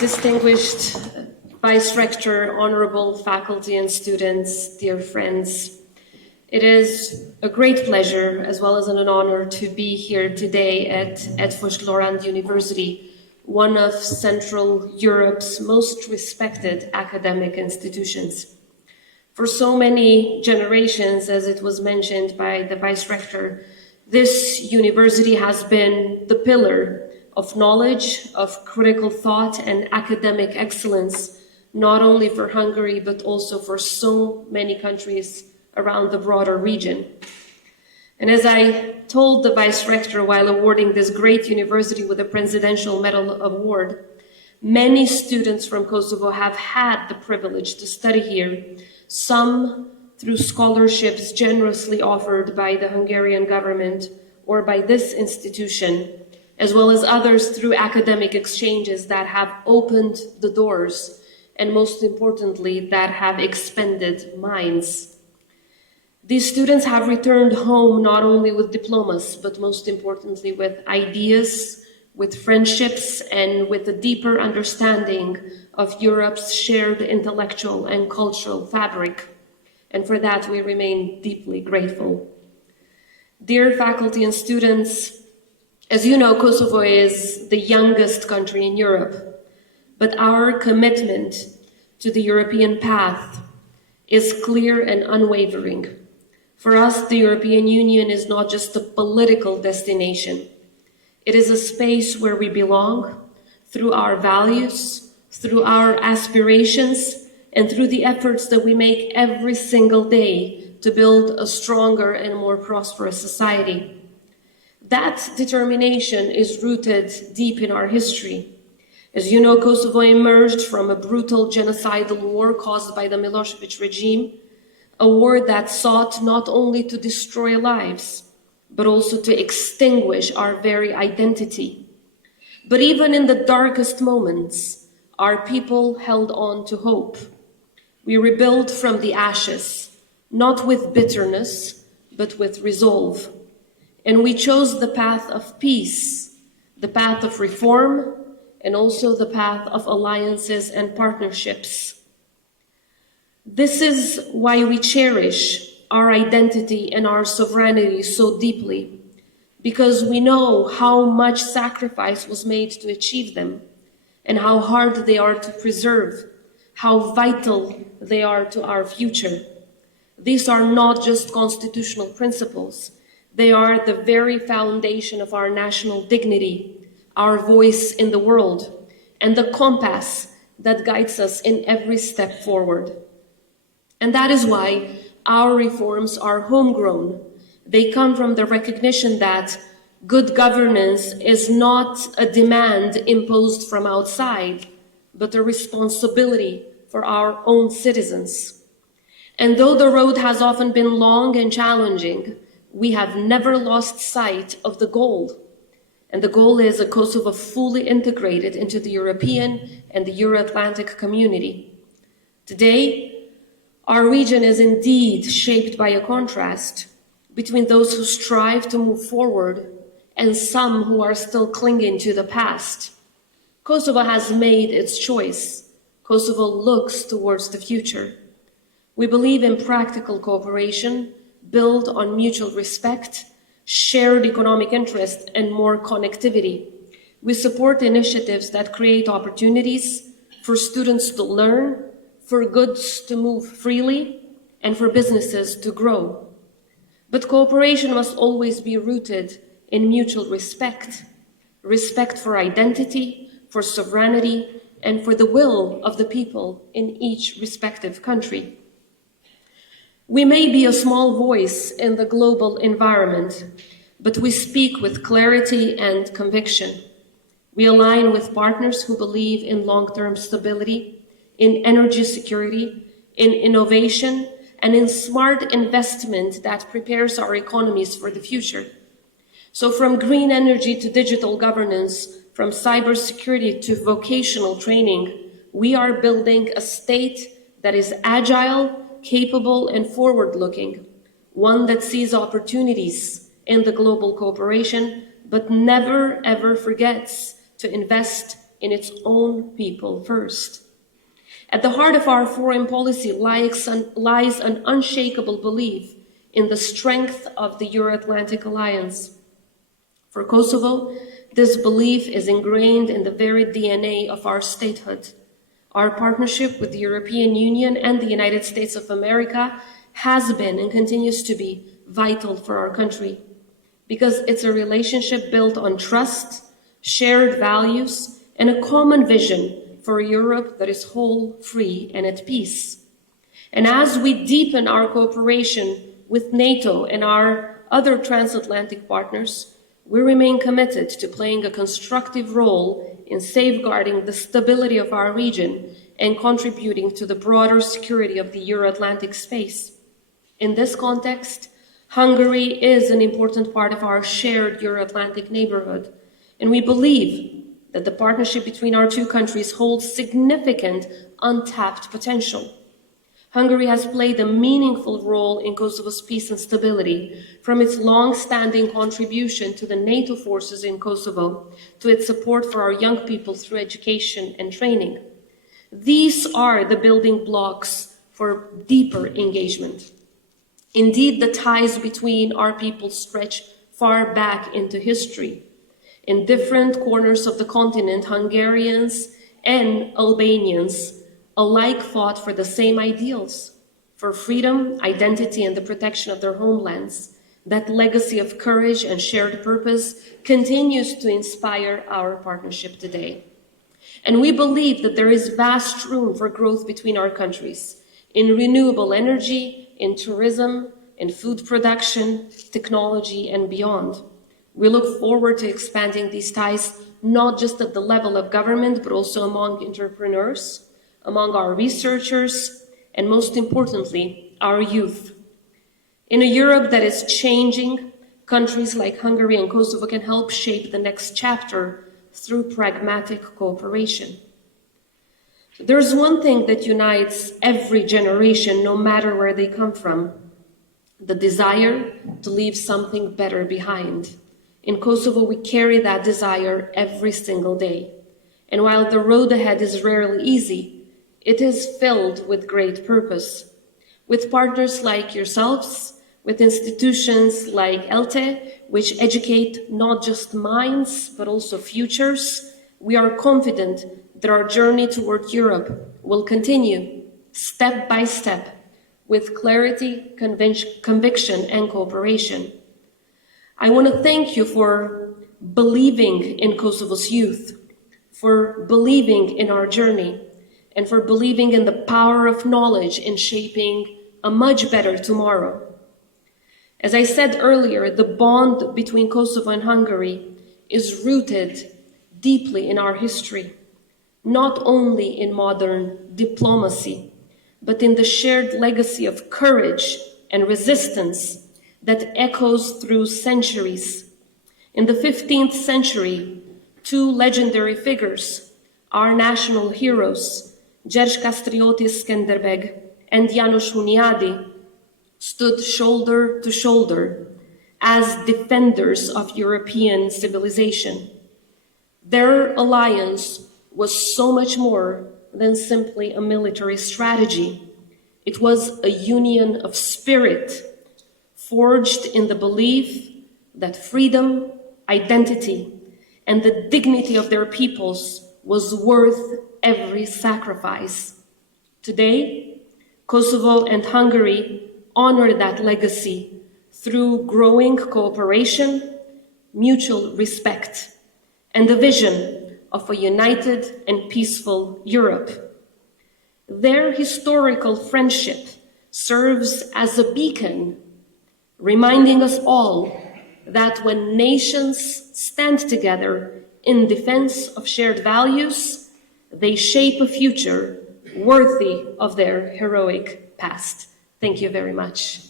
Distinguished Vice Rector, honorable faculty and students, dear friends. It is a great pleasure as well as an honor to be here today at Eötvös Loránd University, one of Central Europe's most respected academic institutions. For so many generations, as it was mentioned by the Vice Rector, this university has been the pillar of knowledge, of critical thought and academic excellence, not only for Hungary, but also for so many countries around the broader region. And as I told the Vice Rector while awarding this great university with a Presidential Medal Award, many students from Kosovo have had the privilege to study here, some through scholarships generously offered by the Hungarian government or by this institution, as well as others through academic exchanges that have opened the doors and, most importantly, that have expanded minds. These students have returned home not only with diplomas, but most importantly with ideas, with friendships, and with a deeper understanding of Europe's shared intellectual and cultural fabric. And for that, we remain deeply grateful. Dear faculty and students, as you know, Kosovo is the youngest country in Europe, but our commitment to the European path is clear and unwavering. For us, the European Union is not just a political destination. It is a space where we belong through our values, through our aspirations, and through the efforts that we make every single day to build a stronger and more prosperous society. That determination is rooted deep in our history. As you know, Kosovo emerged from a brutal genocidal war caused by the Milosevic regime, a war that sought not only to destroy lives, but also to extinguish our very identity. But even in the darkest moments, our people held on to hope. We rebuilt from the ashes, not with bitterness, but with resolve. And we chose the path of peace, the path of reform, and also the path of alliances and partnerships. This is why we cherish our identity and our sovereignty so deeply, because we know how much sacrifice was made to achieve them, and how hard they are to preserve, how vital they are to our future. These are not just constitutional principles. They are the very foundation of our national dignity, our voice in the world, and the compass that guides us in every step forward. And that is why our reforms are homegrown. They come from the recognition that good governance is not a demand imposed from outside, but a responsibility for our own citizens. And though the road has often been long and challenging, we have never lost sight of the goal. And the goal is a Kosovo fully integrated into the European and the Euro-Atlantic community. Today, our region is indeed shaped by a contrast between those who strive to move forward and some who are still clinging to the past. Kosovo has made its choice. Kosovo looks towards the future. We believe in practical cooperation, built on mutual respect, shared economic interest, and more connectivity. We support initiatives that create opportunities for students to learn, for goods to move freely, and for businesses to grow. But cooperation must always be rooted in mutual respect, respect for identity, for sovereignty, and for the will of the people in each respective country. We may be a small voice in the global environment, but we speak with clarity and conviction. We align with partners who believe in long-term stability, in energy security, in innovation, and in smart investment that prepares our economies for the future. So from green energy to digital governance, from cybersecurity to vocational training, we are building a state that is agile, capable, and forward-looking, one that sees opportunities in the global cooperation, but never ever forgets to invest in its own people first. At the heart of our foreign policy lies an unshakable belief in the strength of the Euro-Atlantic alliance. For Kosovo, this belief is ingrained in the very DNA of our statehood. Our partnership with the European Union and the United States of America has been and continues to be vital for our country, because it's a relationship built on trust, shared values, and a common vision for a Europe that is whole, free, and at peace. And as we deepen our cooperation with NATO and our other transatlantic partners, we remain committed to playing a constructive role in safeguarding the stability of our region and contributing to the broader security of the Euro-Atlantic space. In this context, Hungary is an important part of our shared Euro-Atlantic neighborhood, and we believe that the partnership between our two countries holds significant untapped potential. Hungary has played a meaningful role in Kosovo's peace and stability, from its long-standing contribution to the NATO forces in Kosovo to its support for our young people through education and training. These are the building blocks for deeper engagement. Indeed, the ties between our peoples stretch far back into history. In different corners of the continent, Hungarians and Albanians alike fought for the same ideals, for freedom, identity, and the protection of their homelands. That legacy of courage and shared purpose continues to inspire our partnership today. And we believe that there is vast room for growth between our countries in renewable energy, in tourism, in food production, technology, and beyond. We look forward to expanding these ties, not just at the level of government, but also among entrepreneurs, among our researchers, and most importantly, our youth. In a Europe that is changing, countries like Hungary and Kosovo can help shape the next chapter through pragmatic cooperation. There's one thing that unites every generation, no matter where they come from: the desire to leave something better behind. In Kosovo, we carry that desire every single day. And while the road ahead is rarely easy, it is filled with great purpose. With partners like yourselves, with institutions like ELTE, which educate not just minds, but also futures, we are confident that our journey toward Europe will continue, step by step, with clarity, conviction, and cooperation. I want to thank you for believing in Kosovo's youth, for believing in our journey, and for believing in the power of knowledge in shaping a much better tomorrow. As I said earlier, the bond between Kosovo and Hungary is rooted deeply in our history, not only in modern diplomacy, but in the shared legacy of courage and resistance that echoes through centuries. In the 15th century, two legendary figures, our national heroes, Gjergj Kastriotis Skenderbeg and Janusz Huniadi, stood shoulder to shoulder as defenders of European civilization. Their alliance was so much more than simply a military strategy. It was a union of spirit, forged in the belief that freedom, identity, and the dignity of their peoples was worth every sacrifice. Today, Kosovo and Hungary honor that legacy through growing cooperation, mutual respect, and the vision of a united and peaceful Europe. Their historical friendship serves as a beacon, reminding us all that when nations stand together in defense of shared values, they shape a future worthy of their heroic past. Thank you very much.